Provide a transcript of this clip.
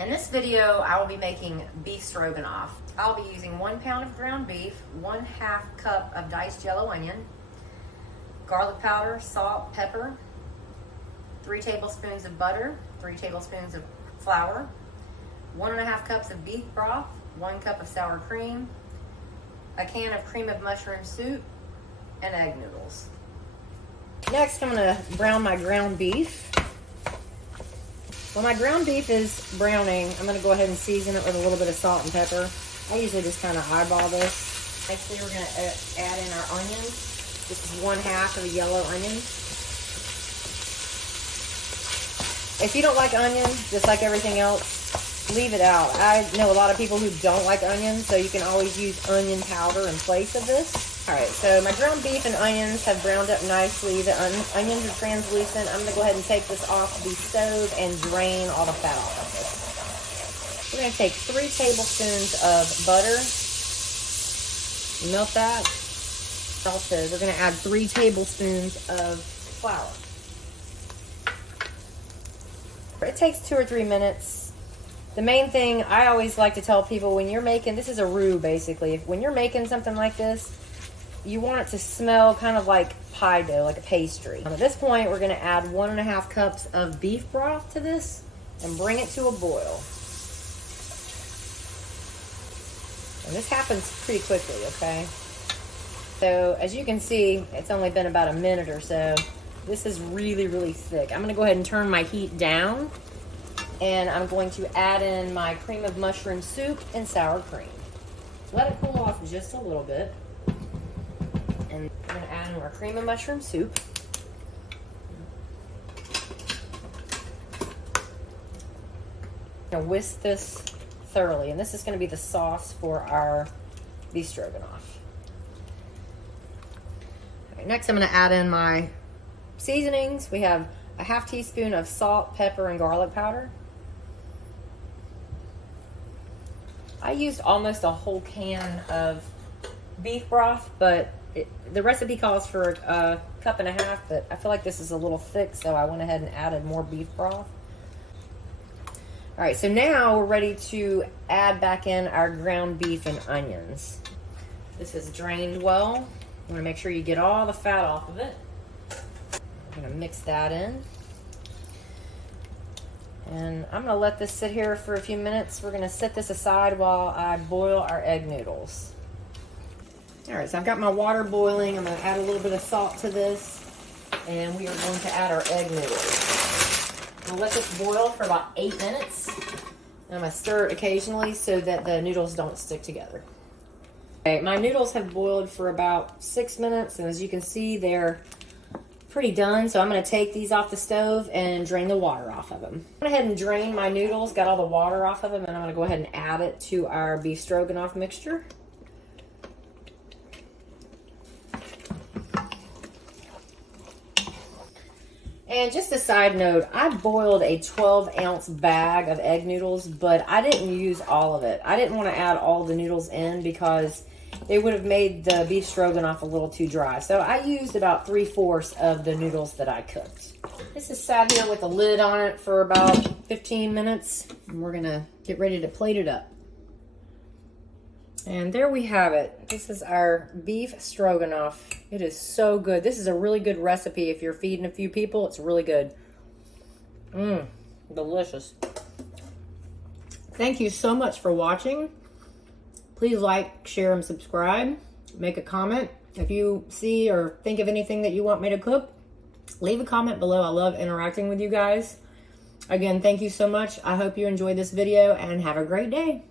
In this video, I will be making beef stroganoff. I'll be using 1 pound of ground beef, 1/2 cup of diced yellow onion, garlic powder, salt, pepper, 3 tablespoons of butter, 3 tablespoons of flour, 1.5 cups of beef broth, 1 cup of sour cream, a can of cream of mushroom soup, and egg noodles. Next, I'm gonna brown my ground beef. When my ground beef is browning, I'm gonna go ahead and season it with a little bit of salt and pepper. I usually just kind of eyeball this. Actually, we're gonna add in our onions. This is 1/2 of a yellow onion. If you don't like onion, just like everything else, leave it out. I know a lot of people who don't like onions, so you can always use onion powder in place of this. All right, so my ground beef and onions have browned up nicely. The onions are translucent. I'm gonna go ahead and take this off the stove and drain all the fat off of this. We're gonna take 3 tablespoons of butter, melt that. Also, we're gonna add 3 tablespoons of flour. It takes 2 or 3 minutes. The main thing I always like to tell people when you're making, this is a roux basically, when you're making something like this, you want it to smell kind of like pie dough, like a pastry. At this point, we're gonna add 1.5 cups of beef broth to this and bring it to a boil. And this happens pretty quickly, okay? So as you can see, it's only been about a minute or so. This is really, really thick. I'm gonna go ahead and turn my heat down, and I'm going to add in my cream of mushroom soup and sour cream. Let it cool off just a little bit. And I'm gonna add in our cream of mushroom soup. I'm gonna whisk this thoroughly, and this is gonna be the sauce for our beef stroganoff. All right, next I'm gonna add in my seasonings. We have a 1/2 teaspoon of salt, pepper, and garlic powder. I used almost a whole can of beef broth, but the recipe calls for a 1.5 cups, but I feel like this is a little thick, so I went ahead and added more beef broth. All right, so now we're ready to add back in our ground beef and onions. This is drained well. You wanna make sure you get all the fat off of it. I'm gonna mix that in. And I'm gonna let this sit here for a few minutes. We're gonna set this aside while I boil our egg noodles. All right, so I've got my water boiling. I'm gonna add a little bit of salt to this, and we are going to add our egg noodles. I'll let this boil for about 8 minutes. And I'm gonna stir it occasionally so that the noodles don't stick together. Okay, my noodles have boiled for about 6 minutes, and as you can see, they're pretty done. So I'm gonna take these off the stove and drain the water off of them. I went ahead and drained my noodles, got all the water off of them, and I'm gonna go ahead and add it to our beef stroganoff mixture. And just a side note, I boiled a 12-ounce bag of egg noodles, but I didn't use all of it. I didn't want to add all the noodles in because it would have made the beef stroganoff a little too dry. So I used about 3/4 of the noodles that I cooked. This is sat here with a lid on it for about 15 minutes. And we're gonna get ready to plate it up. And there we have it. This is our beef stroganoff. It is so good. This is a really good recipe. If you're feeding a few people, it's really good. Delicious. Thank you so much for watching. Please like, share, and subscribe. Make a comment. If you see or think of anything that you want me to cook, leave a comment below. I love interacting with you guys. Again, thank you so much. I hope you enjoyed this video and have a great day.